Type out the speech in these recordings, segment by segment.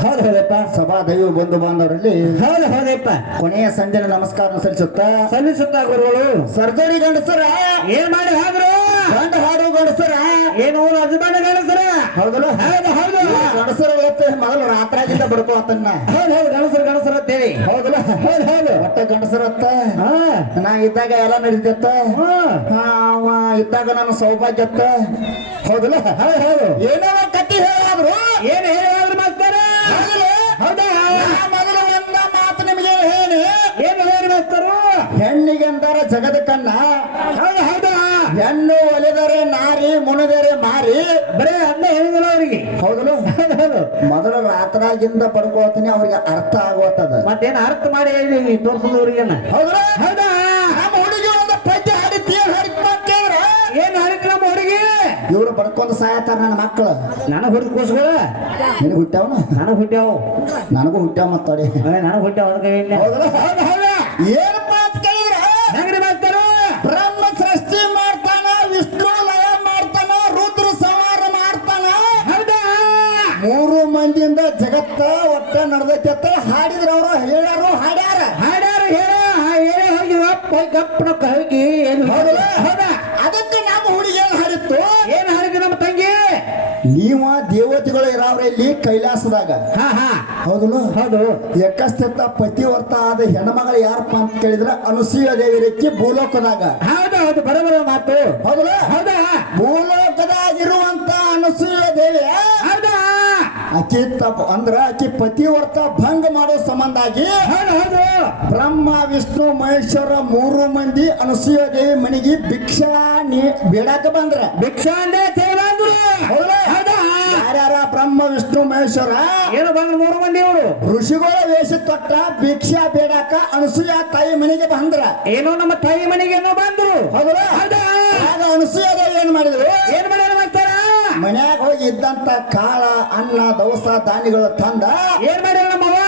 ಹೌದು ಹೌದಪ್ಪ. ಸಭಾ ದೈವ ಬಂಧು ಬಾಂಧವರಲ್ಲಿ ಹೌದು ಹೌದಪ್ಪ. ಕೊನೆಯ ಸಂಜೆನ ನಮಸ್ಕಾರ ಸಲ್ಲಿಸುತ್ತಾ? ಸಲ್ಲಿಸುತ್ತ ಗುರುಗಳು. ಸರ್ಜರಿ ಗಂಡಸರ? ಏನ್ ಮಾಡಿ ಹಾದ್ರು ಗಂಡ ಹಾಡು ಗಂಡಸರ? ಏನು ಅಜಮಾನ ಗಣಸರ ಹೌದಲ್ಲ? ಹೌದು ಹೌದು. ಗಂಡಸರ ಮೊದಲು ರಾತ್ರಾಗಿಂದ ಬಡ್ಕೋತನ್ನ ಹೌದು ಹೌದು ಗಣಸರ ಗಣಸರ ಅಂತೇಳಿ. ಹೌದಲ್ಲ? ಹೌದು ಹೌದು. ಒಟ್ಟ ಗಂಡಸರತ್ತ ಹಾ. ನಾ ಇದ್ದಾಗ ಎಲ್ಲ ನಡೀತತ್ತ ನನ್ನ ಇದ್ದಾಗ ನಾನು ಸೌಭಾಗ್ಯತ್ತ ಹೌದಲ್ಲ? ಹೌದು ಹೌದು. ಏನೋ ಕತ್ತಿ ಹೇಳಾದ್ರು ಏನ್ ಹೇಳಿದ್ರು ಮಾಸ್ತರ ಹೌದಾ ನಾ ಮೊದಲು ಒಂದ ಮಾತು ನಿಮಗೆ ಹೇಳಿ. ಏನು ಹೇಳಿ ಮಾಸ್ತರು? ಹೆಣ್ಣಿಗೆ ಅಂತಾರ ಜಗದ ಕಣ್ಣ. ಹೌದು ಹೌದಾ? ಹೆಣ್ಣು ಒಲೆದರೆ ನಾರಿ ಮುಣದರೆ ಮಾರಿ. ಬರೇ ಅನ್ನ ಹೇಳಿದ್ರು ಅವರಿಗೆ. ಹೌದಲ್ಲ? ಹೌದು ಹೌದು ಮೊದಲು ರಾತ್ರಾಗಿಂದ ಪಡ್ಕೋತೀನಿ ಅವ್ರಿಗೆ ಅರ್ಥ ಆಗೋತದ ಮತ್ತೇನು ಅರ್ಥ ಮಾಡಿ ಹೇಳಿ ತೋರ್ಸದವ್ರಿಗೇನ ಹೌದಲ್ಲ? ಹೌದಾ? ಇವ್ರು ಬಡ್ಕೊಂಡ್ ಸಾಯತಾರ ನನ್ನ ಮಕ್ಕಳು ನನಗೆ ಹುಡುಗ ಕೂಸ್ಗಳ ನಿನಗೆ ಹುಟ್ಟ್ಯಾವನ ನನಗೆ ಹುಟ್ಟ್ಯಾವ ನನಗೂ ಹುಟ್ಟ್ಯಾವ ಮತ್ತೋಡಿ ನನಗೆ ಹುಟ್ಟ್ಯಾವ ಅದಕ್ಕೆ ಏನಪ್ಪ ಅಂತ ಕೇಳಿದ್ರ ಹೆಂಗ್ರಿ ಮಾಸ್ತರು ಬ್ರಹ್ಮ ಸೃಷ್ಟಿ ಮಾಡ್ತಾನ ವಿಷ್ಣು ಲಯ ಮಾಡ್ತಾನ ರುದ್ರ ಸಂಹಾರ ಮಾಡ್ತಾನ ಮೂರು ಮಂದಿಯಿಂದ ಜಗತ್ತ ಒಟ್ಟ ನಡೆದೈತೆ ಹಾಡಿದ್ರ ಅವರು ಹೇಳಾರು ಹಾಡ್ಯಾರ ಹಾಡ್ಯಾರ ಹೇಳ ಹೇಳಿ ಹೋಗಿ ಗಪ್ಪನ ಹೋಗಿ ಹೌದು ಯಕ್ಕಸ್ಥಿತ ಪತಿವರ್ತ ಆದ ಹೆಣ್ಮಗಳು ಯಾರಪ್ಪ ಅಂತ ಕೇಳಿದ್ರೆ ಅನುಸೂಯ ದೇವಿರಕ್ಕಿ ಭೂಲೋಕದಾಗ. ಹೌದು ಹೌದು ಬರಬರ ಮಾತು. ಹೌದಲ್ಲ? ಹೌದಾ? ಭೂಲೋಕದಾಗಿರುವಂತ ಅನುಸೂಯ ದೇವಿ. ಹೌದಾ? ಆಕಿ ತಪ್ಪ ಅಂದ್ರ ಆಕಿ ಪತಿವರ್ತ ಭಂಗ ಮಾಡೋ ಸಂಬಂಧ ಆಗಿ ಹೌದು. ಬ್ರಹ್ಮ ವಿಷ್ಣು ಮಹೇಶ್ವರ ಮೂರು ಮಂದಿ ಅನುಸೂಯ ದೇವಿ ಮನೆಗೆ ಭಿಕ್ಷಾ ನೀ ಬೇಡಾಕ ಬಂದ್ರ. ಭಿಕ್ಷಾ ಅಂದೆ ಹೌದಾ? ಹೌದಾ? ಯಾರ್ಯಾರ ಬ್ರಹ್ಮ ವಿಷ್ಣು ಮಹೇಶ್ವರ ಏನು ಬಂದ್ರ ಮೂರು ಮಂದಿ ಇವರು? ಋಷಿಗಳ ವೇಷ ತೊಟ್ಟ ಭಿಕ್ಷಾ ಬೇಡಾಕ ಅನಸೂಯ ತಾಯಿ ಮನೆಗೆ ಬಂದ್ರ. ಏನೋ ನಮ್ಮ ತಾಯಿ ಮನೆಗೆ ಏನೋ ಬಂದ್ರು. ಹೌದಾ? ಆಗ ಅನುಸೂಯ ದೇವಿ ಏನ್ ಮಾಡಿದ್ರು? ಏನ್ ಮಾಡ್ಯಾರ ಮಾಡ್ತಾರ ಮನ್ಯಾಗ ಹೋಗಿ ಇದ್ದಂತ ಕಾಳ ಅನ್ನ ದವಸ ಧಾನ್ಯಗಳು ತಂದ. ಏನ್ ಮಾಡ್ಯಾರ ನಮ್ಮವ್ವ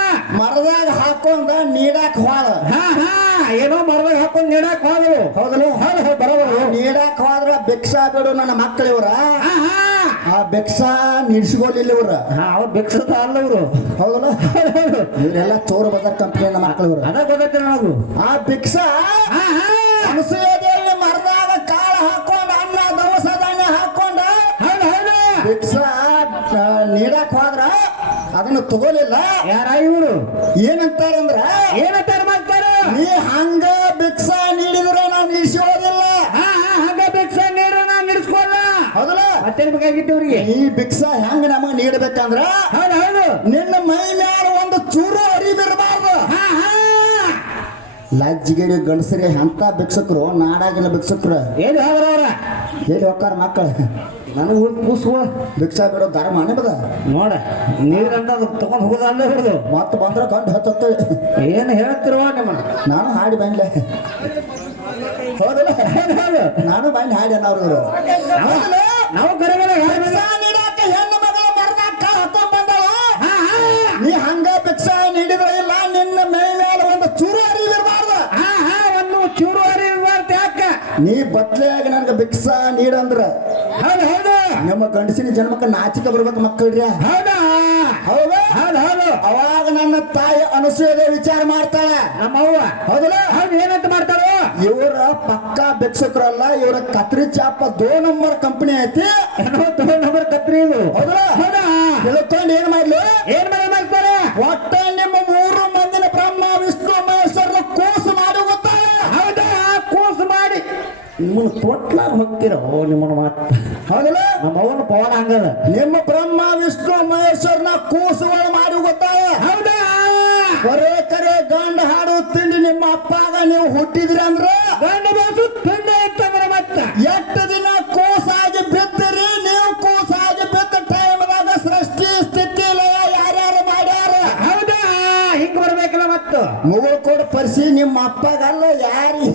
ಮರದಾಗ ಹಾಕೊಂಡ ನೀಡಾಕ ಹೋದ. ಹಾ ಹಾ. ಏನೋ ಮರದಾಗ ಹಾಕೊಂಡ್ ನೀಡಾಕ ಹೋದ್ರು. ಹೌದಲ್ಲ? ಹೌದು ಬರೋಬರು ನೀಡಾಕ ಹೋದ್ರ ಭಿಕ್ಷಾ ಬಿಡು ನನ್ನ ಮಕ್ಕಳಿವ್ರ. ಹಾ ಹಾ. ಆ ಭಿಕ್ಷಾ ನಿಲ್ಸ್ಕೊಳ್ಳಿಲ್ಲ ಇವ್ರ. ಹಾ ಅವ್ರು ಭಿಕ್ಷದ ಅಲ್ಲ ಇವರು ಹೌದಲ್ಲ? ಇವರೆಲ್ಲ ಚೋರ ಬಜಾರ್ ಕಂಪ್ನಿ ನಮ್ಮ ಮಕ್ಕಳಿವ್ರ ಅದ ಗೊತ್ತೈತಿ ನನಗೂ ಆ ಭಿಕ್ಷಾ ಹಾ ಹಾ. ಅನಸೂಯ ದೇವಿ ಮರದಾಗ ಕಾಳ ಹಾಕೊಂಡ ಅನ್ನ ದವಸ ಧಾನ್ಯ ಹಾಕೊಂಡ. ಆ, ನೀಡಾಕ ಹೋದ್ರ ಅದನ್ನ ತಗೋಲಿಲ್ಲ. ಯಾರ ಇವರು? ಏನಂತಾರಂದ್ರ ಏನಂತಾರ ಮಾಡ್ತಾರ? ನೀ ಹಂಗ ಬೇಕಾಗಿತ್ತು ಈ ಭಿಕ್ಷ ಹೆಂಗ ನಮಗ್ ನೀಡಬೇಕಂದ್ರ ಹೌದು ಹೌದು. ನಿನ್ನ ಮೈ ಮ್ಯಾಲ ಒಂದು ಚೂರು ಅರಿಬಿರಬಾರ್ದು ಹಾ ಹಾ. ಲಜ್ಜಿಗಿಡಿ ಗಂಡಸರಿ ಅಂತ ಭಿಕ್ಷಕರು ನಾಡಾಗಿಲ್ಲ ಭಿಕ್ಷಕರು? ಏನು ಹೋದ್ರ ಅವ್ರ? ಹೇಳಿ ಹೋಗ್ತಾರ ಮಕ್ಕಳು? ನನಗೆ ಕೂಸುವ ಭಿಕ್ಷಾ ಬಿಡೋ ಧರ್ಮ ಅನಿಬದ ನೋಡ ನೀರಂತ ತಗೊಂಡ್ ಹೋಗೋದಲ್ಲ ಹಿಡಿದು. ಮತ್ತ ಬಂದ್ರೆ ಕಂಡು ಹತ್ತ ಏನು ಹೇಳ್ತಿರುವ ನಿಮ್ಮ ನಾನು ಹಾಡಿ ಬಂದ್ಲೆ. ಹೌದಲ್ಲ? ಹೌದು ಹೌದು. ನಾನು ಬಂದ್ ಹಾಡಿ ಅನ್ನೋರು ಇವರು ನಾವು ನಾವು ಕರೆಗಳ ಭಿಕ್ಷಾ ನೀಡಾಕ ಹೆಣ್ಣು ಮಗಳ ಮರದಾಗ ಕಾಲ್ ಬಂದಾಳ ಹಾ ಹಾ. ನೀ ಹಂಗ ಭಿಕ್ಷಾ ನೀಡಿದ್ರೆ ಇಲ್ಲ ನಿನ್ನ ಮೈ ಮೇಲೆ ಒಂದು ಚೂರು ಅರಿವಿರಬಾರ್ದು ಹಾ ಹಾ ಒಂದು ಚೂರು ಅರಿವಿರ್ಬಾರ್ದ ಯಾಕ? ನೀ ಬತ್ಲೆಯಾಗಿ ನನ್ಗ ಭಿಕ್ಷಾ ನೀಡಂದ್ರ ಹೌದು ಹೌದು. ನಮ್ಮ ಗಂಡಸಿನ ಜನ್ಮಕ್ಕ ನಾಚಿಕೆ ಬರ್ಬೇಕು ಮಕ್ಕಳ್ರಿ. ಹೌದಾ? ಹೌದು. ಹೌದು ಹೌದು. ಅವಾಗ ನನ್ನ ತಾಯಿ ಅನಸೂಯದ ವಿಚಾರ ಮಾಡ್ತಾಳೆ. ನಮ್ಮವ್ವ. ಹೌದಲ್ಲ? ಇವರ ಪಕ್ಕಾ ಭಿಕ್ಷುಕರಲ್ಲ ಇವರ ಕತ್ರಿ ಚಾಪ ದೋ ನಂಬರ್ ಕಂಪನಿ ಐತಿ. ಏನೋ ತಗೊಂಡ್ ನಂಬರ್ ಕತ್ರಿ ಇದು. ಹೌದಾ? ಹೌದಾ? ತಿಳ್ಕೊಂಡು ಏನ್ ಮಾಡ್ಲು? ಏನ್ ಮಾಡಿ ಮಾಡ್ತಾರೆ? ಒಟ್ಟ ನಿಮ್ಮ ಮೂರು ಮಂದಿನ ಬ್ರಹ್ಮ ವಿಷ್ಣು ಮಹೇಶ್ವರನ ಕೂಸು ಮಾಡಿ ಗೊತ್ತಾಳ ಹೌದಾ? ಕೂಸು ಮಾಡಿ. ನಿಮ್ಮನ್ನ ತೊಟ್ಲಾಗ ಹೋಗ್ತೀರ? ಓ ನಿಮ್ಮನ್ನ ಮಾತು. ಹೌದಲ್ಲ? ನಮ್ಮ ಅವನ ಪವನ ಹಂಗದ. ನಿಮ್ಮ ಬ್ರಹ್ಮ ವಿಷ್ಣು ಮಹೇಶ್ವರನ ಕೂಸುಗಳು ಮಾಡಿ ಗೊತ್ತಾ? ಹೌದಾ? ಬರೇ ಕರೆ ಗಂಡ ಹಾಡು ತಿಂಡಿ ನಿಮ್ಮ ಅಪ್ಪಾಗ ನೀವು ಹುಟ್ಟಿದ್ರಿ ಅಂದ್ರ? ಮುಗುಳು ಕೂಡ ಪರಿಸಿ ನಿಮ್ಮ ಅಪ್ಪಗಲ್ಲ ಯಾರಿ?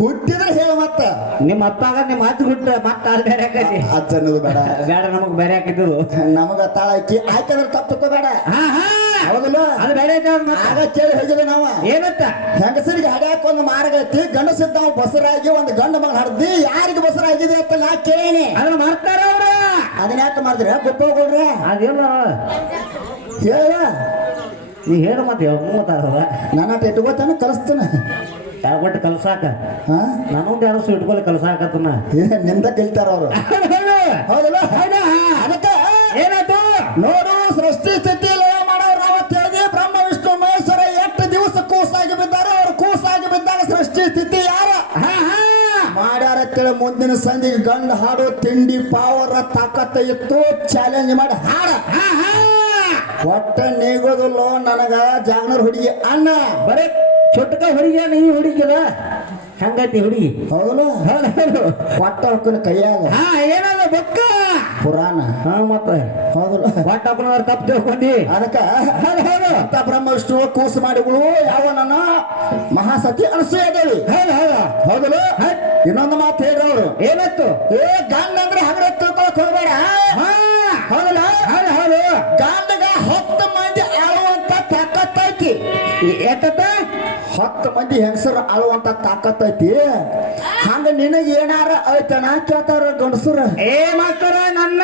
ಹುಟ್ಟಿದ್ರೆ ಹೇಳ ಮತ್ತ. ನಿಮ್ಮ ಅಪ್ಪಾಗ ನಿಮ್ಮ ಅಜ್ಜ ಹುಟ್ಟ ಮತ್ತ ಅಲ್ಲಿ ಬೇರೆ ಆಕೈತಿ. ಅಜ್ಜನದು ಬೇಡ. ಬೇಡ ನಮಗ್ ಬೇರೆ ಹಾಕಿದ್ದು ನಮಗ ತಾಳಕಿ ಆಯ್ತಂದ್ರೆ ತಪ್ಪು ಬೇಡ. ಹಾ ಹಾ. ಹೌದಲ್ಲ? ಅದು ಬೇರೆ ಆಗ ಕೇಳಿ ಹೋಗಿದ್ದೆ ನಾವು. ಏನಂತ ಹೆಂಗಸರಿಗೆ ಹಡ್ಯಾಕ ಒಂದು ಮಾರ್ಗ ಐತಿ. ಗಂಡಸಿದ್ದ ನಾವು ಬಸರಾಗಿ ಒಂದು ಗಂಡ ಮಗ ಹಡ್ದಿ ಯಾರಿಗೆ ಬಸರಾಗಿದೆ ಅಂತ ನಾ ಕೇಳೇನಿ. ಅದನ್ನ ಮಾಡ್ತಾರ ಅವ್ರ. ಅದನ್ನ ಯಾಕೆ ಮಾಡಿದ್ರೆ ಗೊಪ್ಪೋಗ್ರಿ ಅದೇನು? ಹೇಳ. ನೀ ಹೇಳು ಮತ್ತೆ ನಾನು ನನ್ನ ಇಟ್ಕೋತಾನೆ ಕಲಿಸ್ತಾನೆ. ಯಾವ ಬಟ್ ಕಲ್ಸಾಕ? ಹಾ? ನಾನೊಂದು ಯಾರು ಇಟ್ಕೊಳ್ಳಿ ಕಲ್ಸಾಕತ್ತನ? ನಿಂದ ಗೆಲ್ತಾರ ಕಲಿತಾರ ಅವರು. ಹೌದಲ್ಲ? ಅದಕ್ಕ ಏನಾಯ್ತು? ನೋಡು ಸೃಷ್ಟಿ ಸ್ಥಿತಿ ಲಯ ಮಾಡೋರು ತಿಳಿದಿ ಬ್ರಹ್ಮ ವಿಷ್ಣು ಮಹೇಶ್ವರ ಎಷ್ಟು ದಿವಸ ಕೂಸಾಗಿ ಬಿದ್ದಾರೆ ಅವ್ರು ಕೂಸಾಗಿ ಬಿದ್ದಾಗ ಸೃಷ್ಟಿ ಸ್ಥಿತಿ ಯಾರ? ಹಾ ಹಾ. ಮಾಡ್ಯಾರ ಕೇಳಿ ಮುಂದಿನ ಸಂಜೆಗೆ ಗಂಡು ಹಾಡು ತಿಂಡಿ ಪಾವರ ತಾಕತ್ತ ಇತ್ತು ಚಾಲೆಂಜ್ ಮಾಡಿ ಹಾಡ. ಹಾ ಹಾ. ಒಟ್ಟ ನೀಗೋದಲ್ಲ ನನಗ ಜಾಗನೂರ್ ಹುಡುಗಿ ಅಣ್ಣ. ಬರೇ ಚುಟ್ಕ ಹುಡುಗಿಯ ನೀ ಹುಡುಗಿದ? ಹಂಗೈತಿ ಹುಡುಗಿ? ಹೌದಲ್ಲ? ಹೌದು ಹೌದು. ಒಟ್ಟ ಹೊಕ್ಕನ ಕೈಯಾಗ. ಹಾ ಏನಲ್ಲ ಬೊಕ್ಕ? ಪುರಾಣ. ಹಾ ಮತ್ತೆ? ಹೌದಲ್ಲ? ವಾಟಪ್ಪನವ್ರ ತಪ್ಪು ತಿಳ್ಕೊಂಡಿ. ಅದಕ್ಕ ಹೌದು ಹೌದು. ಅಂತ ಬ್ರಹ್ಮ ವಿಷ್ಣು ಕೂಸು ಮಾಡಿಗಳು ಯಾವ ನನ್ನ ಮಹಾಸತಿ ಅನಸೂಯ ದೇವಿ ಹೌದು ಹೌದು. ಹೌದಲ್ಲ? ಇನ್ನೊಂದು ಮಾತು ಹೇಳ್ರಿ ಅವರು. ಏನತ್ತು ಏ ಗಂಡ ಅಂದ್ರೆ ಹಂಗ್ರೆ ತಿಳ್ಕೊಳಕ್ ಹೋಗ್ಬೇಡ. ಹಾ. ಹೌದಲ್ಲ? ಹೌದು ಹೌದು. ಗಂಡಗ ಎತ್ತ ಹತ್ತು ಮಂದಿ ಹೆಂಗಸರು ಆಳುವಂತ ತಾಕತ್ತೈತಿ ಹಂಗ ನಿನಗ ಏನಾರ ಐತನ ಕೇಳ್ತಾರ ಗಂಡಸರ? ಏ ಮಾಸ್ತರ ನನ್ನ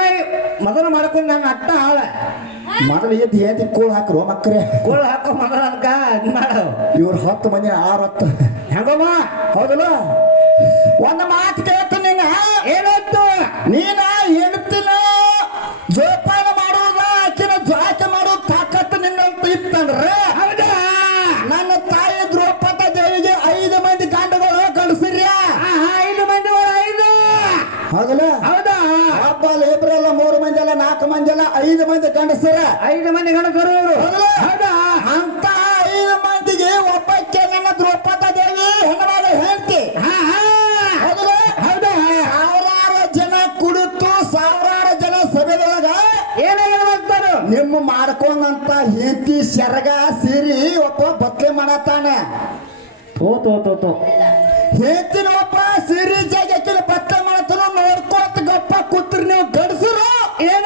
ಮೊದಲು ಮಾಡ್ಕೊಂಡು ನನ್ನ ಅಟ್ಟ ಆಳ. ಮೊದಲು ಎದ್ದು ಏದಿ ಕೂಳ್ ಹಾಕ್ರು ಮಕ್ಕರೇ. ಕೂಳ್ ಹಾಕೋ ಮೊದಲ ಅದ್ಕ ಇದ್ ಮಾಡು. ಇವ್ರ ಹತ್ತು ಮಂದಿ ಆರು ಹೆಂಗಮ್ಮ? ನಿಮ್ಮ ಮಾಡ್ಕೊಂಡಂತ ಹೆಂಡತಿ ಸೆರಗ ಸಿರಿ ಒಬ್ಬ ಬತ್ಲೆ ಮಾಡತಾನ ತೋ ತೋ ತೋ ತೋ. ಹೆಂಡತಿನ ಒಬ್ಬ ಸೀರಿ ಜಾಗಕ್ಕಿಲ್ಲ ಬತ್ಲೆ ಮಾಡತಾನ ನೋಡ್ಕೋತ ಗಪ್ಪ ಕೂತ್ರಿ ನೀವು ಗಡ್ಸರು. ಏನ?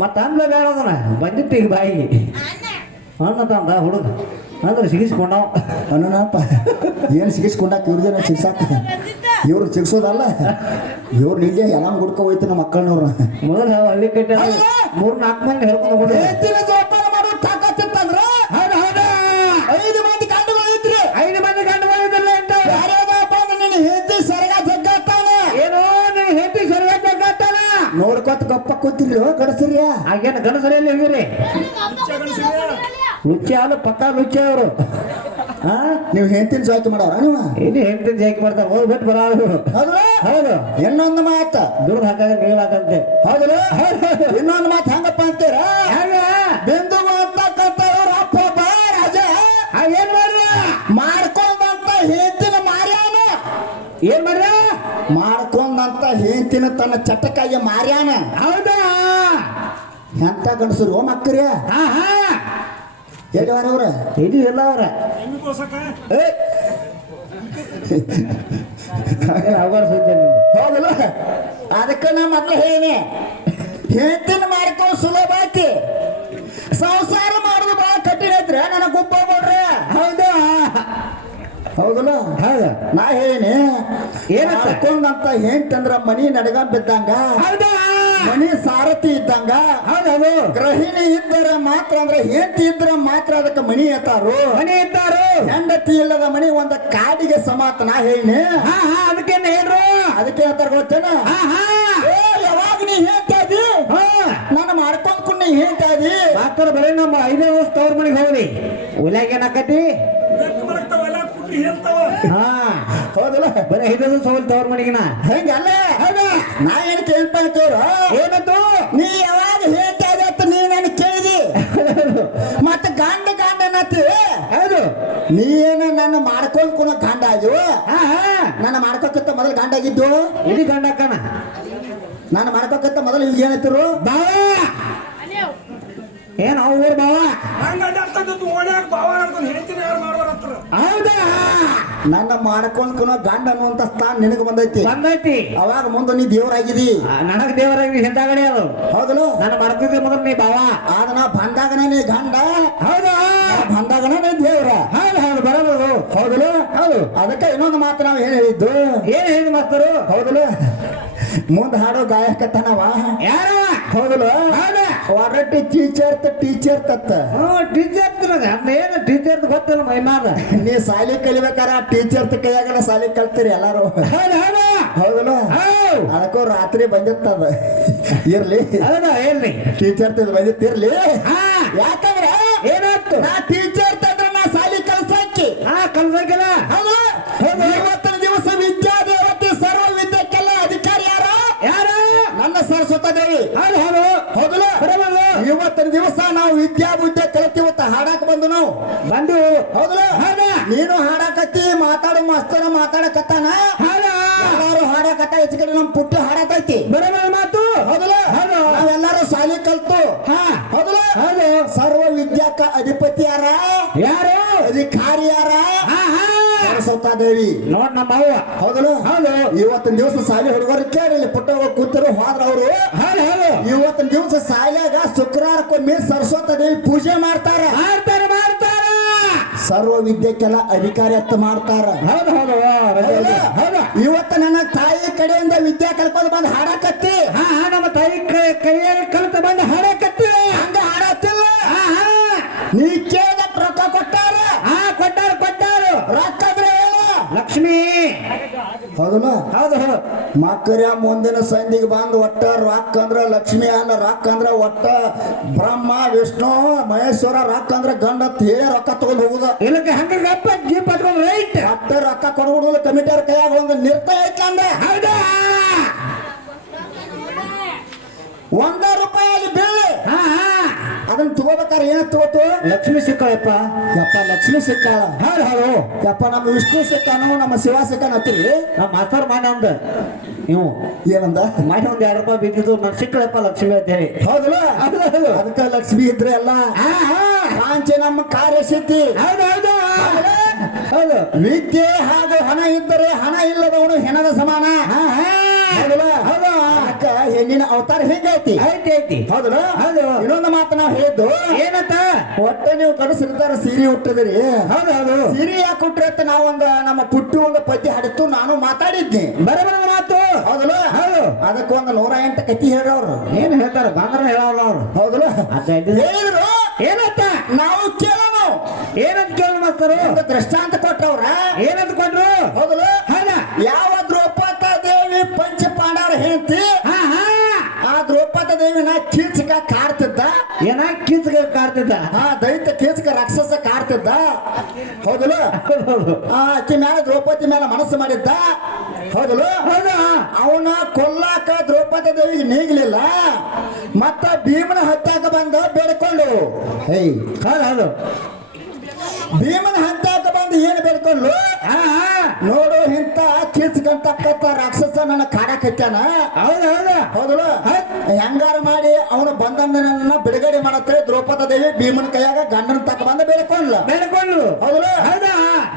ಮತ್ತ ಅಂದ್ಲ ಬೇಡ ಅದನ್ನ. ಬಂದಿತ್ತು ಈಗ ಬಾಯಿ. ಅಣ್ಣ ತಂದ ಹುಡುಗ. ಅಂದ್ರೆ ಸಿಗಿಸ್ಕೊಂಡವ್. ಅಣ್ಣನಪ್ಪ ಏನು ಸಿಗಿಸ್ಕೊಂಡಾಕ ಇವ್ರದೇನ ಸಿಗ್ಸಾಕ? ಇವ್ರು ಸಿಗ್ಸೋದಲ್ಲ ಇವ್ರು ನಿಜ ಎಲ್ಲ ಗುಡ್ಕ ಹೋಯ್ತು ನಮ್ಮ ಮಕ್ಕಳನ್ನವ್ರು ಮೊದಲು ಹಳ್ಳಿ ಕಟ್ಟೆ ಮೂರ್ ನಾಲ್ಕು ಮಂದಿ ಹೇಳ್ಕೊಂಡು ಹೋಗಿ ನೋಡ್ಕೊತ ಗಪ್ಪ ಕೂತಿರ್ಲಿ ಗಡಸರಿಯ. ಹಾಗೇನು ಗಣಸರಿಯಲ್ಲಿ ಹೋಗಿರಿ? ಲುಚ್ಚಿ ಹಾಲು ಪಕ್ಕ ಲುಚ್ಚಿ ಅವರು. ಹಾ? ನೀವು ಹೆಂಡತಿನ ಜಾಯ್ಕೆ ಮಾಡವ್ರ ನೀವು? ಇಲ್ಲಿ ಹೆಂಡತಿನ ಜಾಯ್ಕೆ ಮಾಡ್ತಾರೆ ಹೋಗ್ಬಿಟ್ಟು ಬರೋದು ಹೌದು ಹೌದು. ಇನ್ನೊಂದು ಮಾತ. ದುಡ್ಡು ಹಾಕಾಗ ನೀರು ಹಾಕಂತೆ. ಹೌದು ಇನ್ನೊಂದು ಮಾತು ಹಂಗಪ್ಪ ಅಂತೀರ? ಹಂಗ ಬಿಂದು ಏನ್ ಮಾಡ್ರ ಮಾಡ್ಕೊಂಡಂತ ಹೆಂಡತಿನ ಮಾರ್ಯಾನ. ಏನ್ ಮಾಡ್ರ ಮಾಡ್ಕೊಂಡಂತ ಹೆಂಡತಿನ ತನ್ನ ಚಟಕಾಗಿ ಮಾರ್ಯಾನ. ಹೌದಾ? ಎಂತ ಗಂಡಸರು ಮಕ್ಕರ್ಯ ಹಾ ಹಾ ಹೇಳಿವಾರ ಅವ್ರ? ಇದು ಎಲ್ಲ ಅವರ. ಹೌದಲ್ಲ? ಅದಕ್ಕೆ ನಾ ಮೊದಲು ಹೇಳಿ ಹೆಂಡತಿನ ಮಾಡ್ಕೊಂಡು ಸುಲಭ ಐತಿ ಸಂಸಾರ ಮಾಡೋದು ಬಹಳ ಕಠಿಣ ಐತ್ರಿ ನನಗೆ ಗುಪ್ಪ ಬಿಡ್ರಿ ಹೌದಾ? ಹೌದಲ್ಲ? ಹೌದ ನಾ ಹೇಳಿನಿ. ಏನಂತ? ಹೆಂಡತಿ ಮನಿ ನಡಗ ಬಿದ್ದಂಗ. ಹೌದಾ? ಮನಿ ಸಾರಥಿ ಇದ್ದಂಗ ಹೌದೌದು. ಗೃಹಿಣಿ ಇದ್ದರೆ ಮಾತ್ರ ಅಂದ್ರೆ ಹೆಂಡತಿ ಇದ್ರ ಮಾತ್ರ ಅದಕ್ಕೆ ಮನಿ ಎತ್ತಾರು. ಮನಿ ಇದ್ದಾರು ಹೆಂಡತಿ ಇಲ್ಲದ ಮನಿ ಒಂದ ಕಾಡಿಗೆ ಸಮಾತ ನಾ ಹೇಳಿ ಹಾ ಹಾ ಅದಕ್ಕೇನು ಹೇಳ್ರು? ಅದಕ್ಕೆ ಹೇಳ್ತಾರ ಗೊತ್ತೇನ? ಹಾ ಹಾ. ಏ ಯಾವಾಗ ನೀ ಹೇಳ್ತಾ ಇದ್ದಿ? ಹಾ. ನಾನು ಮಾಡ್ಕೊಂಡ್ಕೊಂಡು ಕುಣ್ಣಿ ಹೇಳ್ತಾ ಇದ್ದಿ? ಮಾತ್ರ ಬರೀ ನಮ್ಮ ಐದೇ ವರ್ಷ ತವ್ರ ಮನೆಗೆ ಹೋಗ್ರಿ ಉಲಾಗೇನಾಕತಿ ಏನಾಕತಿ ಹಾ ಹೌದಲ್ಲ? ಬರೀ ವರ್ಷ ಹೋಗ್ಲಿ ತವ್ರ ಮನೆಗಿನ. ಹೆಂಗಲ್ಲ ಹೌದಾ? ನಾ ಏನ್ ಕೇಳ್ತಾ ಇದ್ದೇವ್ರ ಏನಂತು? ನೀ ಯಾವಾಗ ಹೇಳ್ತಾ ಇದ್ದೆ ನೀ ನನ್ ಕೇಳಿದಿ. ಮತ್ತೆ ಗಂಡ ಗಂಡ ನತ್ತಿ ಹೌದು. ನೀ ಏನ ನನ್ನ ಮಾಡ್ಕೊಂಡ್ಕೊಳೋ ಗಂಡ ಅದು ಹಾ ಹಾ. ನನ್ನ ಮಾಡ್ಕೋಕತ್ತ ಮೊದಲು ಗಂಡ ಆಗಿದ್ದು? ಇದು ಗಂಡಕ್ಕನ ನಾನು ಮಾಡ್ಕೋಕತ್ತ ಮೊದಲು ಇವ್ ಏನತ್ತಿರು ಬಾವ! ಏನ್ ಅವ್ರ ಬಾವಾ? ಬಾವ ನನ್ನ ಮಾಡ್ಕೊಂಡ್ಕೊನೋ ಗಂಡ ಅನ್ನುವಂತ ಸ್ಥಾನ ನಿನಗೆ ಬಂದೈತಿ. ಬಂದೈತಿ. ಅವಾಗ ಮುಂದೆ ನೀ ದೇವರಾಗಿದಿ. ನನಗ್ ದೇವರಾಗಿ ಹಿಂದಾಗಡೆ ಅದು. ಹೌದಲು ನಾನು ಮಾಡ್ತಿದ್ದೆ ಮೊದಲು ನೀ ಬಾವ. ಆದ ನಾ ಬಂದಾಗನ ನೀ ಗಂಡ. ಹೌದಾ. ಬಂದಾಗನೇ ನೀ ದೇವ್ರ. ಹೌದು ಹೌದು ಬರೋದು. ಹೌದಲ್ಲ? ಹೌದು. ಅದಕ್ಕೆ ಇನ್ನೊಂದು ಮಾತು ನಾವು ಏನು ಹೇಳಿದ್ದು? ಏನು ಹೇಳಿದ್ ಮಾಸ್ತರು? ಹೌದಲ್ಲ? ಮುಂದ್ ಹಾಡೋ ಗಾಯಕತನವ ಯಾರವ? ಹೌದಲ್ಲ? ಹೌದಾ. ಹೊರಟಿ ಟೀಚರ್ ಟೀಚರ್ ತತ್ತ. ಟೀಚರ್ ಏನು ಟೀಚರ್ ಗೊತ್ತಿಲ್ಲ ಮೈಮಾದ ನೀ ಸಾಲಿ ಕಲಿಬೇಕಾರ? ಟೀಚರ್ ಕೈಯಾಗ ಸಾಲಿ ಕಲ್ತೀರಿ ಎಲ್ಲಾರು? ಹೌದು ಹೌದು. ಹೌದಲ್ಲ? ಹೌದು. ಅದಕ್ಕೂ ರಾತ್ರಿ ಬಂದಿತ್ತದ ಇರ್ಲಿ. ಹೇಳ್ರಿ ಟೀಚರ್ ತದ್ ಬಂದಿತ್ತಿರ್ಲಿ ಹಾ. ಯಾಕಂದ್ರ ಏನಾಯ್ತು? ನಾ ಟೀಚರ್ ತಂದ್ರ ನಾ ಸಾಲಿ ಕಲ್ಸಾಕಿ. ಹಾ ಕಲ್ಬೇಕಲ್ಲ ದೇವಿ ಬರೋಬರು ಇವತ್ತಿನ ದಿವಸ ನಾವು ವಿದ್ಯಾ ಬುದ್ಧಿ ಕಲಿತೀವತ್ತ ಹಾಡಾಕ ಬಂದು ನಾವು. ಬಂದು ಹೋಗಲ ನೀನು ಹಾಡಾಕತ್ತಿ ಮಾತಾಡೋ ಮಾಸ್ತರ ಮಾತಾಡಕತ್ತಾನ? ಹೌದಾ ಎಲ್ಲಾರು ಹಾಡಕತ್ತ ಹೆಚ್ಚು ಕಡೆ ನಮ್ ಪುಟ್ಟಿ ಹಾಡಾಕೈತಿ ಬರೋಬರು ಮಾತು. ಹೌದಲ್ಲ ಹೌದು. ನಾವೆಲ್ಲಾರು ಶಾಲಿ ಕಲ್ತು. ಹಾ. ಹೋಗಲ ಹೌದು ಸರ್ವ ವಿದ್ಯಾಕ ಅಧಿಪತಿ ಯಾರ? ಯಾರು ಅಧಿಕಾರಿ ಯಾರ ಹಾ ಹಾ. ಸರಸ್ವತ ದೇವಿ ನೋಡ್ ನಮ್ಮ ಅವ್ವ ಹೌದಲ್ಲ? ಹೌದು ಇವತ್ತಿನ ದಿವಸ ಸಾಲಿ ಹುಡುಗರು ಕೇಳಿ ಪುಟ್ಟ ಕೂತರು ಹೋದ್ರ ಅವರು. ಹೌದು ಹೌದು ಇವತ್ತಿನ ದಿವಸ ಸಾಲ್ಯಾಗ ಶುಕ್ರವಾರಕ್ಕೊಮ್ಮೆ ಸರಸ್ವತ ದೇವಿ ಪೂಜೆ ಮಾಡ್ತಾರ. ಮಾಡ್ತಾರ ಮಾಡ್ತಾರ. ಸರ್ವ ವಿದ್ಯಕ್ಕೆಲ್ಲ ಅಧಿಕಾರಿ ಅತ್ತ ಮಾಡ್ತಾರ. ಹೌದು ಹೌದು ಇವತ್ತು ನನ್ನ ತಾಯಿ ಕಡೆಯಿಂದ ವಿದ್ಯಾ ಕಲ್ಪದ ಬಂದು ಹಾಡಕತ್ತಿ. ಹಾ ಹಾ ನಮ್ಮ ತಾಯಿ ಕೈಯಲ್ಲಿ ಕಲಿತ ಬಂದು ಹಾಡಕತ್ತಿ. ಹಂಗ ಹಾಡತ್ತಿಲ್ಲ. ನೀ ಲಕ್ಷ್ಮಿ ಹೌದಲ್ಲ ಹೌದು. ಹೌದು ಮಕ್ಕಳ ಮುಂದಿನ ಸಂಧಿಗೆ ಬಂದು ಒಟ್ಟ ರಾಕ್ ಅಂದ್ರ ಲಕ್ಷ್ಮಿ ಅನ್ನ ರಾಕ್ ಅಂದ್ರ ಒಟ್ಟ ಬ್ರಹ್ಮ ವಿಷ್ಣು ಮಹೇಶ್ವರ ರಾಕ್ ಅಂದ್ರ ಗಂಡ ಅಂತ ಹೇಳಿ ರೊಕ್ಕ ತಗೊಂಡು ಹೋಗುದ. ಇಲ್ಲಕ್ಕೆ ಹಂಗ ಗಪ್ಪ ಜೀಪ್ ಹತ್ಕೊಂಡು ರೈಟ್ ಅಟ್ಟ ರೊಕ್ಕ ಕೊಡ್ಬಿಡುದು ಕಮಿಟಿಯವ್ರ ಕೈಯಾಗ ಒಂದು ನಿರ್ತಾ ಐತ್ಲ ಅಂದ್ರ ಹೌದಾ? ಒಂದ ರೂಪಾಯಿ ಬೀಳಿ ಹಾ ಹಾ. ಅದನ್ನ ತಗೋಬೇಕಾದ್ರೆ ಏನ ತಗೋತು? ಲಕ್ಷ್ಮಿ ಸಿಕ್ಕಳಪ್ಪ. ಯಪ್ಪ ಲಕ್ಷ್ಮಿ ಸಿಕ್ಕಾಳ. ಹೌದು ಹಲೋ ಯಪ್ಪ ನಮ್ಮ ವಿಷ್ಣು ಸಿಕ್ಕಾನು ನಮ್ಮ ಶಿವ ಸಿಕ್ಕಾನ ಹತ್ತಿರಿ ನಮ್ಮ ಮಾಸ್ತರ್ ಮಾಡ ಅಂದ. ನೀವು ಏನಂದ? ಮಾಡಿ ಒಂದ್ ಎರಡು ರೂಪಾಯಿ ಬಿದ್ದಿದ್ದು ನಾನು ಸಿಕ್ಕಳಪ್ಪ ಲಕ್ಷ್ಮಿ ಅಂತೇಳಿ. ಹೌದಲ್ಲ? ಹೌದು ಹೌದು. ಅದಕ್ಕ ಲಕ್ಷ್ಮಿ ಇದ್ರೆ ಅಲ್ಲ ಕಾಂಚೆ ನಮ್ಮ ಕಾರ್ಯಸಿದ್ಧಿ. ಹೌದು ಹೌದು. ಹೌದು. ವಿದ್ಯೆ ಹಾಗೂ ಹಣ ಇದ್ದರೆ ಹಣ ಇಲ್ಲದವನು ಹೆಣದ ಸಮಾನ. ಹಾ ಹಾ. ಹೆಣ್ಣಿನ ಅವತಾರ ಹೆಂಗೈತಿ? ಐತಿ ಐತಿ ಹೌದಲ್ಲ? ಹೌದು. ಇನ್ನೊಂದು ಮಾತು ನಾವು ಹೇಳಿದ್ದು ಏನಂತ? ಒಟ್ಟ ನೀವು ಕನಸಿರ್ತಾರ ಸೀರೆ ಹುಟ್ಟದ್ರಿ ಹೌದು ಹೌದು. ಸೀರೆ ಯಾಕೆ ಹುಟ್ಟ್ರಿ ಅಂತ ನಾವೊಂದು ನಮ್ಮ ಪುಟ್ಟು ಒಂದು ಪದ್ಯ ಹಡಿತು ನಾನು ಮಾತಾಡಿದ್ನಿ. ಬರಬರ ಮಾತು. ಹೌದಲ್ಲ? ಹೌದು. ಅದಕ್ಕೆ ಒಂದು ನೂರ ಎಂಟು ಕತಿ ಹೇಳ್ರವ್ರು ಏನ್ ಹೇಳ್ತಾರ? ಬಂದ್ರ ಹೇಳಲ್ಲ ಅವ್ರು. ಹೌದಲ್ಲ. ಹೇಳಿದ್ರು. ಏನಂತ? ನಾವು ಕೇಳೋಣ ಏನಂತ ಕೇಳ ಮಾಸ್ತರು? ದೃಷ್ಟಾಂತ ಕೊಟ್ಟವ್ರ ಏನಂತ ಕೊಟ್ರು? ಹೌದಲ್ಲ? ಹೌದಾ? ಯಾವ ಹೆಂಡತಿ ಹಾ ಹಾ. ಆ ದ್ರೌಪದ ದೇವಿನ ಕೀಚಕ ಕಾಡ್ತಿದ್ದ. ಏನ? ಕೀಚಕ ಕಾಡ್ತಿದ್ದ? ಆ ದೈತ್ಯ ಕೀಚಕ ರಾಕ್ಷಸ ಕಾಡ್ತಿದ್ದ. ಹೌದಲ್ಲ? ಹೌದು. ಹೌದು ಆ ಮೇಲೆ ದ್ರೌಪದಿ ಮೇಲೆ ಮನಸ್ಸು ಮಾಡಿದ್ದ. ಹೌದಲ್ಲ? ಅವನ ಕೊಲ್ಲಾಕ ದ್ರೌಪದಿ ದೇವಿಗೆ ನೀಗ್ಲಿಲ್ಲ. ಮತ್ತ ಭೀಮನ ಹತ್ಯಾಕ ಬಂದ ಬೇಡ್ಕೊಂಡು. ಹೇ ಹೌದು ಭೀಮನ ಬಂದು ಏನ್ ಬೇಡ್ಕೊಂಡು ನೋಡು ಇಂತ ಕೀಚ್ಕಂತಕ್ಕಂತ ರಾಕ್ಷಸ ನನ್ನ ಕಾಡಕತ್ಯಾನ ಹೌದು ಹೌದು. ಹೌದಲ್ಲ? ಹೆಂಗಾರ ಮಾಡಿ ಅವನು ಬಂಧನನ್ನ ಬಿಡುಗಡೆ ಮಾಡತ್ತಾರೆ ದ್ರೌಪದ ದೇವಿ ಭೀಮನ ಕೈಯಾಗ ಗಂಡನ ತಕ್ಕ ಬಂದ ಬೇಡ್ಕೊಂಡ್ಲ. ಬೆಳ್ಕೊಂಡು ಹೌದಳು ಹೌದಾ?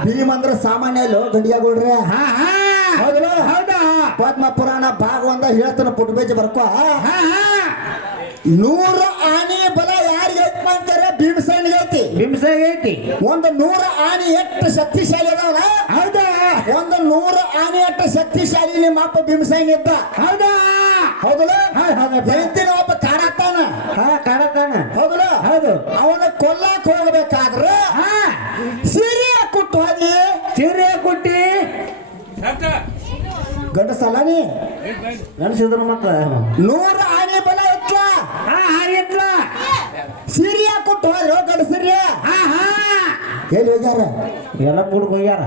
ಭೀಮ್ ಅಂದ್ರ ಸಾಮಾನ್ಯ ಗಂಡಿಯಾಗೊಳ್ರಿ. ಹಾ ಹಾ. ಹೌದಲ್ಲ? ಹೌದಾ? ಪದ್ಮ ಪುರಾಣ ಭಾಗ ಒಂದ ಹೇಳ್ತಾನ ಪುಟ್ಬೇಜ ಬರ್ಕೋ. ಹಾ ಹಾ. ನೂರು ಆನೆ ಬಲ ಯಾರಿಗೆ ಅಂತಾರೆ ಭೀಮಸೇನಿಗೆ ಐತಿ? ಬಿಂಬಿಸಾಗ ಐತಿ ಒಂದು ನೂರು ಆನೆ ಎಷ್ಟು ಶಕ್ತಿಶಾಲಿ ಅದಾವಲ್ಲ? ಹೌದಾ? ಒಂದು ನೂರು ಆನೆ ಎಷ್ಟು ಶಕ್ತಿಶಾಲಿ ನಿಮ್ಮ ಅಪ್ಪ ಭೀಮಸೇನ ಇದ್ದ? ಹೌದಾ? ಹೌದಲ್ಲ? ಹೌದು ಹೌದು ಹೆಂಡತಿನ ಒಬ್ಬ ಕಾಡತ್ತಾನ ಹಾ ಕಾಡತಾನ. ಹೌದಲ್ಲ? ಹೌದು. ಅವನ ಕೊಲ್ಲಾಕ್ ಹೋಗ್ಬೇಕಾದ್ರೆ ಹಾ. ಸೀರೆ ಕುಟ್ಟು ಹೋಗಿ ಸೀರೆ ಕುಟ್ಟಿ. ಗಂಡಸಲ್ಲ ನೀ? ನೆನ್ಸಿದ್ರು ಮತ್ತ? ನೂರು ಆನೆ ಬಲ ಇಟ್ಲ ಹಾ ಹಾಗಿತ್ಲ ಸೀರೆ ಕೊಟ್ಟು ಹೋದ್ರು ಗಂಡಸರಿ ಹಾ ಹಾ ಎಲ್ಲಿ ಹೋಗ್ಯಾರ? ಎಲ್ಲ ಗುಡ್ಗೆ ಹೋಗ್ಯಾರ.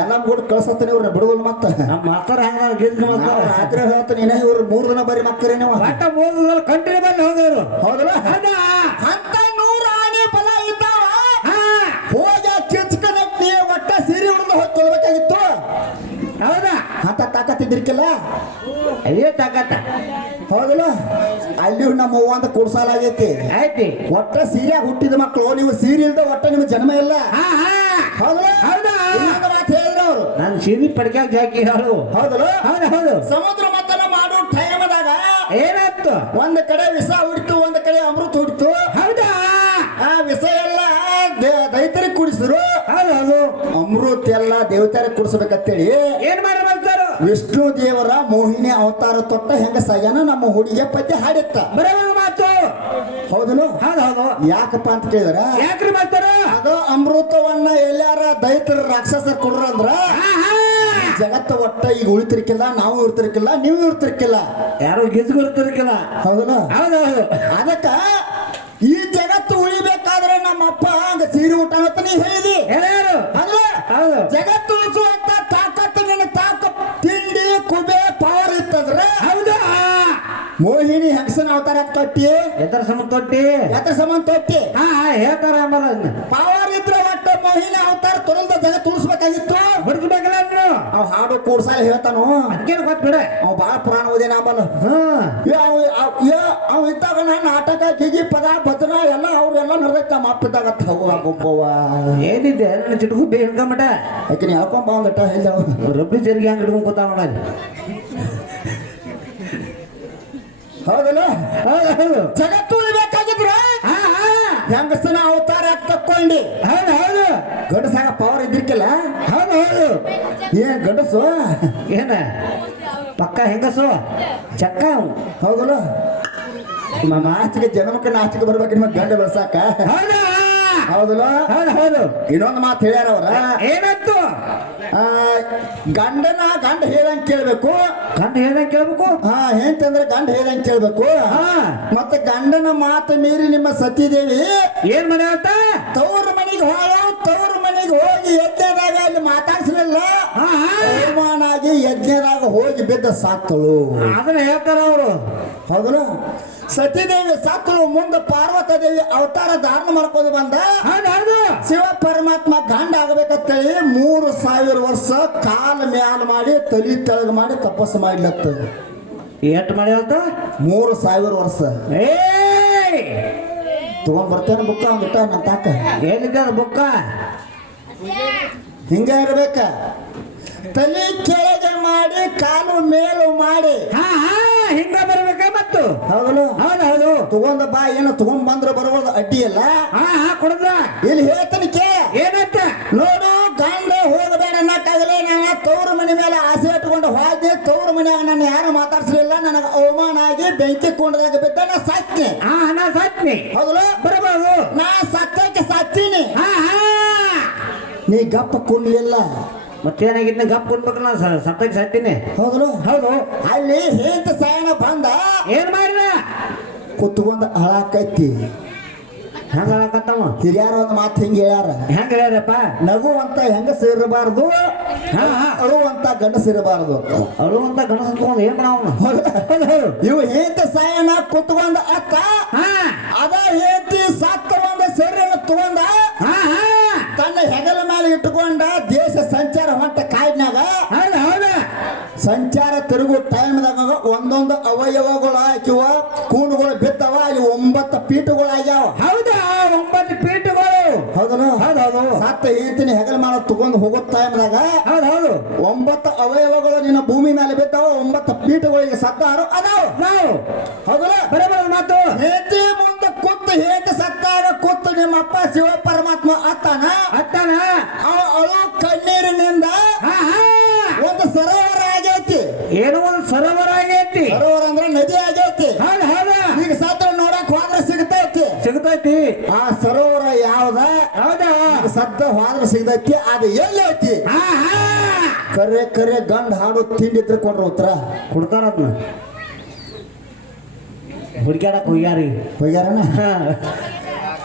ಎಲ್ಲ ಕೂಡ ಕಳ್ಸತ್ತಾನೆ ಇವ್ರ ಬಿಡುವಲ್ ಮತ್ತ. ನಮ್ಮ ಮಾಸ್ತರ ಹಂಗ ಗಿದ್ಕ ನಾವು ರಾತ್ರಿ ಹೇಳ್ತಾನೆ ಇನ್ನ ಇವ್ರು ಮೂರು ದಿನ ಬರೀ ಮಕ್ಕರೇ ನೀವು. ಬಟ್ಟ ಮೂರು ಕಂಟ್ರಿ ಬಂದು ಹೋಗೋರು ಹೌದಲ್ಲ? ಹೌದಾ? ಅಂತ ನೂರು ಆನೆ ಫಲ ಇದ್ದಾವ. ಹೋಗ ಕಿಚ್ಕನಟ್ಟಿ ಒಟ್ಟ ಸೀರೆ ಹುಡುಗ ಹೋಗಿ ಕೊಡ್ಬೇಕಾಗಿತ್ತು ಹೌದಾ? ಅಂತ ತಾಕತ್ತಿದ್ರಿಕಿಲ್ಲ ಅಯ್ಯೇ ತಾಕತ್ತ ಹೌದಲ್ಲ ಅಲ್ಲಿ ನಮ್ಮ ಅವ್ವ ಅಂತ ಕುಡ್ಸಲಾಗೈತಿ. ಆಯ್ತಿ. ಒಟ್ಟ ಸೀರೆ ಹುಟ್ಟಿದ ಮಕ್ಕಳು ನೀವು ಸೀರೆ ಇಲ್ದ ಒಟ್ಟ ನಿಮ್ಮ ಜನ್ಮ ಇಲ್ಲ. ಹಾ ಹಾ. ಹೌದಲ್ಲ? ಹೌದಾ. ಇನ್ನೊಂದು ಮಾತು ಹೇಳಿದ್ರು ಅವರು. ನಾನು ಪಡ್ಕ್ಯಾಗ ಜಾಕಿ ಹೇಳು. ಹೌದಲ್ಲ? ಹೌದು ಹೌದು. ಸಮುದ್ರ ಮತನ ಮಾಡೋ ಟೈಮದಾಗ ಏನಾಯ್ತು? ಒಂದ್ ಕಡೆ ವಿಷ ಹುಡ್ತು ಒಂದ್ ಕಡೆ ಅಮೃತ ಹುಡ್ತು. ಹೌದಾ? ಆ ವಿಷ ಎಲ್ಲ ದೈತರಿಗೆ ಕುಡಿಸಿದ್ರು ಹೌದು ಹೌದು. ಅಮೃತ ಎಲ್ಲ ದೇವತಾರಿಗೆ ಕುಡಿಸ್ಬೇಕಂತೇಳಿ. ಏನ್ ಮಾಡಿ ಬರ್ತಾರು ವಿಷ್ಣು ದೇವರ ಮೋಹಿನಿ ಅವತಾರ ತೊಟ್ಟ ಹೆಂಗ ಸಯ್ಯನ ನಮ್ಮ ಹುಡುಗಿಯ ಪದ್ಯ ಹಾಡಿತ್ತ. ಬರೋಬರ ಮಾತು. ಹೌದನು ಹೌದು ಯಾಕಪ್ಪ ಅಂತ ಕೇಳಿದ್ರ? ಯಾಕ್ರಿ ಮಾಡ್ತಾರ ಅದು ಅಮೃತವನ್ನ ಎಲ್ಲಾರ ದೈತರ ರಾಕ್ಷಸ ಕೊಡ್ರ ಅಂದ್ರ. ಜಗತ್ತ ಒಟ್ಟ ಈಗ ಉಳಿತಿರ್ಕಿಲ್ಲ ನಾವು ಇರ್ತಿರ್ಕಿಲ್ಲ ನೀವು ಇರ್ತಿರ್ಕಿಲ್ಲ. ಯಾರು ಗಿಜ್ಗುರ್ತಿರ್ಕಿಲ್ಲ ಹೌದನು ಹೌದು ಅದಕ್ಕ ಈ ಜಗತ್ತು ಉಳಿಬೇಕಾದ್ರೆ ನಮ್ಮ ಅಪ್ಪ ಹಂಗ ಸೀರೆ ಊಟ ಅಂತ ನೀ ಹೇಳಿದಿ. ಯಾರು? ಅಲ್ವಾ ಹೌದು. ಜಗತ್ತು ಅವತಾರ ತೊಟ್ಟಿ? ಎದ್ರ ಸಮ ತೊಟ್ಟಿ? ಎದ್ರ ಸಮ ತೊಟ್ಟಿ? ಹಾ ಹೇಳ್ತಾರ ಅಂಬಲ್ಲ ಪವರ್ ಇದ್ರೆ ಒಟ್ಟ ಮಹಿಳೆ ಅವತಾರ ತೊಳೆದ ಜಗ ತುಳಿಸ್ಬೇಕಾಗಿತ್ತು ಬಡ್ಸ್ಬೇಕಲ್ಲ ಅಂದ್ರು. ಅವ್ ಹಾಡು ಕೂಡ್ಸಾಲ ಹೇಳ್ತಾನು. ಅದಕ್ಕೇನು ಗೊತ್ತ ಬಿಡ. ಅವ್ ಬಾಳ ಪುರಾಣ ಓದಿನ ಅಂಬಲ್ಲ ಅವ್ ಇದ್ದಾಗ ನಾನು ನಾಟಕ ಗಿಗಿ ಪದ ಭದ್ರ ಎಲ್ಲ ಅವ್ರೆಲ್ಲ ನಡೆದೈತೆ ನಮ್ಮ ಅಪ್ಪ ಇದ್ದಾಗ. ಹೋಗುವ ಏನಿದೆ? ನನ್ನ ಚಿಟ್ಕು ಬೇಗ ಮಟ ಯಾಕೆ ನೀ ಹೇಳ್ಕೊಂಬ ಒಂದಟ್ಟ ಹೇಳ್ದ ರಬ್ಬಿ ಜರಿಗೆ ಹಂಗೆ ಹಿಡ್ಕೊಂಡ್ ಕೂತಾವ ಹೌದಲ್ಲ? ಹೌದು ಹೌದು. ಜಗತ್ತು ಉಳಿಬೇಕಾಗಿದ್ರೆ ಹಾ ಹಾ. ಹೆಂಗಸನ ಅವತಾರ ತಕ್ಕೊಂಡಿ ಹೌದು ಹೌದು. ಗಂಡಸಾಗ ಪವರ್ ಇದ್ರಿಕಿಲ್ಲ ಹೌದು ಹೌದು. ಏನ್ ಗಂಡಸು? ಏನ? ಪಕ್ಕ ಹೆಂಗಸು? ಚಕ್ಕ. ಹೌದಲ್ಲ? ನಮ್ಮ ಆಚೆಗೆ ಜನ್ಮಕ್ಕೆ ನಾಚಿಕೆ ಬರ್ಬೇಕು ನಿಮ್ಮ ಗಂಡ ಬೆಳ್ಸಾಕ? ಹೌದು ಹೌದಲ್ಲ? ಹೌದು ಹೌದು. ಇನ್ನೊಂದು ಮಾತು ಹೇಳ್ಯಾರ ಅವ್ರ? ಏನಂತು? ಗಂಡನ ಗಂಡ ಹೇಳ್ದಂಗ್ ಕೇಳ್ಬೇಕು. ಗಂಡ ಹೇಳಂಗ್ ಕೇಳ್ಬೇಕು? ಹಾ ಹೆಂತಂದ್ರೆ ಗಂಡ ಹೇಳ್ದಂಗ್ ಕೇಳ್ಬೇಕು. ಹಾ. ಮತ್ತೆ ಗಂಡನ ಮಾತು ಮೀರಿ ನಿಮ್ಮ ಸತೀದೇವಿ ಏನ್ ಮನೆ ಅಂತ? ತವ್ರ ಮನೆಗೆ ಹೋಗ ತವ್ರ ಹೋಗಿ ಯಜ್ಞದಾಗ ಅಲ್ಲಿ ಮಾತಾಡ್ಸಲಿಲ್ಲ. ಹನುಮಾನಾಗಿ ಅವಮಾನಾಗಿ ಯಜ್ಞದಾಗ ಹೋಗಿ ಬಿದ್ದ ಸಾಕ್ತಳು. ಅದನ್ನ ಹೇಳ್ತಾರ ಅವರು. ಹೌದಲ್ಲ? ಸತೀದೇವಿ ಸಾಕ್ತಳು. ಮುಂದೆ ಪಾರ್ವತ ದೇವಿ ಅವತಾರ ಧಾರಣ ಮಾಡ್ಕೊಂಡು ಬಂದ. ಶಿವ ಪರಮಾತ್ಮ ಗಂಡ ಆಗ್ಬೇಕಂತೇಳಿ ಮೂರು ಸಾವಿರ ವರ್ಷ ಕಾಲ ಮ್ಯಾಲ ಮಾಡಿ ತಲಿ ತೆಳಗ ಮಾಡಿ ತಪಸ್ಸು ಮಾಡ್ಲತ್ತ. ಎಷ್ಟು ಮಾಡಿ ಅಂತ ಮೂರು ಸಾವಿರ ವರ್ಷ. ಏಯ್! ತಗೊಂಡ್ ಬರ್ತೇನೆ ಬುಕ್ಕ ಒಂದಿಟ್ಟ ನನ್ನ ತಾಕ. ಏನಿದ್ದ ಬುಕ್ಕ? ಹಿಂಗ ಇರ್ಬೇಕ? ತಲೆ ಕೆಳಗೆ ಮಾಡಿ ಕಾಲು ಮೇಲು ಮಾಡಿ. ಹಾ ಹಾ ಹಿಂಗ ಬರ್ಬೇಕ ಮತ್ತು? ಹೌದಲ್ಲ? ಹೌದು ಹೌದು. ತಗೊಂಡ ಬಾ ಏನು ತಗೊಂಡ್ ಬಂದ್ರೆ ಬರ್ಬೋದು ಅಡ್ಡಿ ಇಲ್ಲ. ಹಾ ಹಾ ಕೊಡದ. ಇಲ್ಲಿ ಹೇಳ್ತಾನೆ ಕೇ ಏನಂತ? ನೋಡು ಗಂಡ ಹೋಗಬೇಡ ಅನ್ನಕ್ಕಾಗಲೇ ನಾನು ತವ್ರ ಮನೆ ಮೇಲೆ ಆಸೆ ಇಟ್ಕೊಂಡು ಹೋದೆ. ತವ್ರ ಮನೆಯಾಗ ನಾನು ಯಾರು ಮಾತಾಡ್ಸಲಿಲ್ಲ. ನನಗೆ ಅವಮಾನ ಆಗಿ ಬೆಂಕಿ ಕೊಂಡದಾಗ ಬಿದ್ದ ನಾ ಸಾಕ್ತೀನಿ ಹಾ ನಾ ಸತ್ನಿ ಹೌದಲ್ಲ? ಬರಬಹುದು. ನಾ ಸತ್ತಕ್ಕೆ ಸಾಕ್ತೀನಿ ಹಾ ಹಾ ನೀ ಗಪ್ಪ ಕುಣ್ಲಿಲ್ಲ. ಮತ್ತೇನಾಗಿದ್ನ ಗಪ್ ನಾನು ಸತ್ತಕ್ಕೆ ಸತ್ತೀನಿ ಹೌದು. ಹೌದು. ಅಲ್ಲಿ ಹೇಂತ ಸಾಯಣ ಬಂದ. ಏನ್ ಮಾಡಿದ? ಕುತ್ಕೊಂಡ್ ಅಳಾಕೈತಿ. ಹೆಂಗ ಹೇಳಕತ್ತವ ಹಿರಿಯರ ಒಂದು ಮಾತು ಹಿಂಗೆ ಹೇಳ್ಯಾರ. ಹೆಂಗ ಹೇಳ್ಯಾರಪ್ಪ? ನಗುವಂತ ಹೆಂಗಸ ಇರಬಾರ್ದು. ಅಳುವಂತ ಗಂಡಸ ಇರಬಾರ್ದು. ಅಳುವಂತ ಗಂಡಸ ಕುತ್ಕೊಂಡ್ ಏನ್ ಮಾಡವನು ಇವು ಹೇಂತ ಸಾಯಣ ಕುತ್ಕೊಂಡ ಅಕ್ಕ. ಹಾ. ಅದ ಹೇಂತಿ ಸತ್ತ ಒಂದು ಸೆರೆಯನ್ನು ತಗೊಂಡ ಹಾ ಹಾ ತನ್ನ ಹೆಗಲ ಮೇಲೆ ಇಟ್ಟುಕೊಂಡ ದೇಶ ಸಂಚಾರ ಹೊಂಟ ಕಾಡಿನಾಗ ಸಂಚಾರ ತಿರುಗು ಟೈಮ್ದಾಗ ಒಂದೊಂದು ಅವಯವಗಳು ಹಾಕಿವ ಕೂಣುಗಳು ಬಿತ್ತವ ಅಲ್ಲಿ ಒಂಬತ್ತು ಪೀಠಗಳು ಆಗ್ಯಾವ. ಹೌದಾ ಒಂಬತ್ತು ಪೀಠಗಳು. ಹೌದಲ್ಲ ಹೌದೌದು ಹೌದು. ಸತ್ತ ಹೇಳ್ತೀನಿ ಹೆಗಲ ಮೇಲೆ ತಗೊಂಡು ಹೋಗೋ ಟೈಮ್ದಾಗ ಹೌದು ಹೌದು. ಒಂಬತ್ತು ಅವಯವಗಳು ನಿನ್ನ ಭೂಮಿ ಮೇಲೆ ಬಿದ್ದಾವ ಒಂಬತ್ತು ಪೀಠಗಳಿಗೆ ಸತ್ತಾರು ಅದಾವ. ಹೌದಲ್ಲ? ಬರಬಾರ ಮಾತು. ಹೇತಿ ಮುಂದೆ ಕೂತು ಹೇತಿ ಸತ್ತಾರ ಕೂತು ನಿಮ್ಮ ಅಪ್ಪ ಶಿವ ಪರಮಾತ್ಮ ಅತ್ತಾನ? ಅತ್ತಾನ ಅಳು ಕಣ್ಣೀರಿನಿಂದ ಹಾ ಹಾ. ಒಂದು ಸರೋವರ ಆಗೈತಿ. ಏನು ಒಂದು ಸರೋವರ ಆಗೈತಿ? ಸರೋವರ ಅಂದ್ರೆ ನದಿ ಆಗೈತಿ. ಹೌದು ಹೌದು. ಈಗ ಸತ್ರ ನೋಡಕ್ ಹೋದ್ರೆ ಸಿಗ್ತೈತಿ. ಸಿಗ್ತೈತಿ. ಆ ಸರೋವರ ಯಾವ್ದ? ಹೌದಾ? ಸತ್ತ ಹೋದ್ರೆ ಸಿಗ್ತೈತಿ ಅದು ಎಲ್ಲಿ ಐತಿ ಹಾ ಹಾ. ಕರೆ ಕರೆ ಗಂಡ ಹಾಡು ತಿಂಡಿದ್ರೆ ಕೊಡ್ರ ಉತ್ತರ. ಕೊಡ್ತಾರ ಹುಡ್ಕ್ಯಾಡಕ್ ಹೋಗ್ಯಾರಿ. ಹೋಗ್ಯಾರನ? ಹಾ.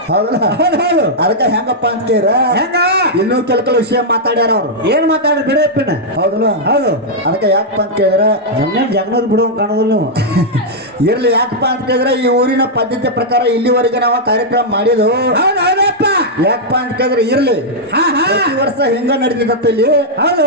ಹೌದಲ್ಲ? ಹೌದು. ಅದಕ್ಕೆ ಹೆಂಗಪ್ಪ ಅಂತೀರ ಹೆಂಗ? ಇನ್ನೂ ಕೆಲ ಕೆಲ ವಿಷಯ ಮಾತಾಡ್ಯಾರ ಅವ್ರು. ಏನ್ ಮಾತಾಡಿ ಬಿಡಪ್ಪಿನ ಹೌದಲ್ಲ? ಹೌದು. ಅದಕ್ಕೆ ಯಾಕಪ್ಪ ಅಂತ ಕೇಳಿದ್ರ ನನ್ನೇ ಜಗನದ್ ಬಿಡುವ ಕಾಣೋದಿಲ್ಲ ನೀವು. ಇರ್ಲಿ ಯಾಕಪ್ಪ ಅಂತ ಕೇಳಿದ್ರೆ ಈ ಊರಿನ ಪದ್ಧತಿ ಪ್ರಕಾರ ಇಲ್ಲಿವರೆಗೆ ನಾವು ಕಾರ್ಯಕ್ರಮ ಮಾಡಿದ್ವು ಹೌದು? ಯಾಕಪ್ಪ ಅಂತ ಕೇಳಿದ್ರೆ ಇರ್ಲಿ. ಹಾ ಹಾ. ಪ್ರತಿ ವರ್ಷ ಹೆಂಗ ನಡೀತತ್ತ ಇಲ್ಲಿ? ಹೌದು.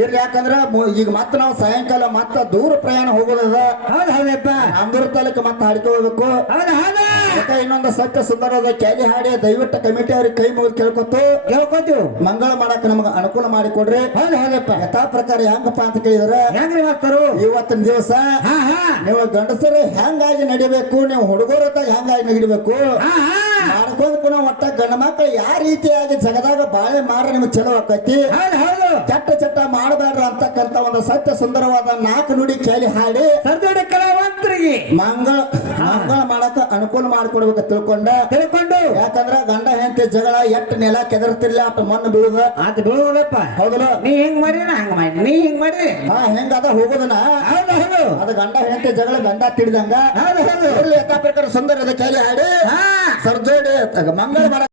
ಇರ್ಲಿ ಯಾಕಂದ್ರ ಮು- ಈಗ ಮತ್ತೆ ನಾವು ಸಾಯಂಕಾಲ ಮತ್ತೆ ದೂರ ಪ್ರಯಾಣ ಹೋಗೋದದ. ಹೌದು ಹೌದಪ್ಪ. ಅಂದೂರು ತಾಲೂಕು ಮತ್ತೆ ಹಾಡ್ಕೊ ಹೋಗ್ಬೇಕು. ಹೌದು ಹೌದು. ಅದಕ್ಕೆ ಇನ್ನೊಂದು ಸತ್ಯ ಸುಂದರವಾದ ಕ್ಯಾಲಿ ಹಾಡಿ ದಯವಿಟ್ಟು ಕಮಿಟಿ ಅವ್ರಿಗೆ ಕೈ ಮುಗಿದು ಕೇಳ್ಕೊತು ಕೇಳ್ಕೊತೀವಿ ಮಂಗಳ ಮಾಡಕ್ ನಮ್ಗೆ ಅನುಕೂಲ ಮಾಡಿಕೊಡ್ರಿ ಹೌದು ಹೌದಪ್ಪ. ಯಥಾ ಪ್ರಕಾರ ಹೆಂಗಪ್ಪ ಅಂತ ಕೇಳಿದ್ರೆ ಹೆಂಗ್ರಿ ಮಾಡ್ತಾರು ಇವತ್ತಿನ ದಿವಸ ಹಾ ಹಾ. ನೀವು ಗಂಡಸರು ಹೆಂಗಾಗಿ ನಡಿಬೇಕು ನೀವು ಹುಡುಗರ ಹೆಂಗಾಗಿ ನಡಿಬೇಕು. ಹಾ ಹಾ. ಮಾಡ್ಕೊಂಡು ಕೂಡ ಒಟ್ಟ ಗಂಡ ಮಕ್ಕಳು ಯಾವ ರೀತಿಯಾಗಿ ಜಗದಾಗ ಬಾಳೆ ಮಾರ ನಿಮ್ಗೆ ಚಲೋ ಆಕೈತಿ? ಚಟ್ಟ ಚಟ್ಟ ಮಾಡಬೇಡ್ರ ಅಂತಕ್ಕಂತ ಒಂದು ಸತ್ಯ ಸುಂದರವಾದ ನಾಲ್ಕು ನುಡಿ ಕೇಳಿ ಹಾಡಿ. ಸರ್ದೋಡಿ ಕಲಾವಂತರಿಗೆ. ಮಂಗಳ ಮಂಗಳ ಮಾಡಕ ಅನುಕೂಲ ಮಾಡ್ಕೊಡ್ಬೇಕು ತಿಳ್ಕೊಂಡ. ತಿಳ್ಕೊಂಡು. ಯಾಕಂದ್ರ ಗಂಡ ಹೆಂಡತಿ ಜಗಳ ಎಟ್ ನೆಲ ಕೆದರ್ತಿರ್ಲಿ ಅಪ್ಪ ಮಣ್ಣು ಬೀಳುದ. ಅದು ಬೀಳುವಲ್ಲಪ್ಪ ಹೌದಲ್ಲ? ನೀ ಹೆಂಗ್ ಮಾಡಿ ನಾ ಹಂಗ ಮಾಡಿ ನೀ ಹೆಂಗ್ ಮಾಡಿ ಹಾ ಹೆಂಗದ ಹೋಗೋದನ? ಹೌದು ಹೌದು. ಅದು ಗಂಡ ಹೆಂಡತಿ ಜಗಳ ಗಂಡ ತಿಡಿದಂಗ ಹೌದು ಹೌದು. ಪ್ರಕಾರ ಸುಂದರದ ಕೇಳಿ ಹಾಡಿ. ಹಾ. ಸರ್ಜೋಡಿ ಮಂಗಳ ಮಾಡ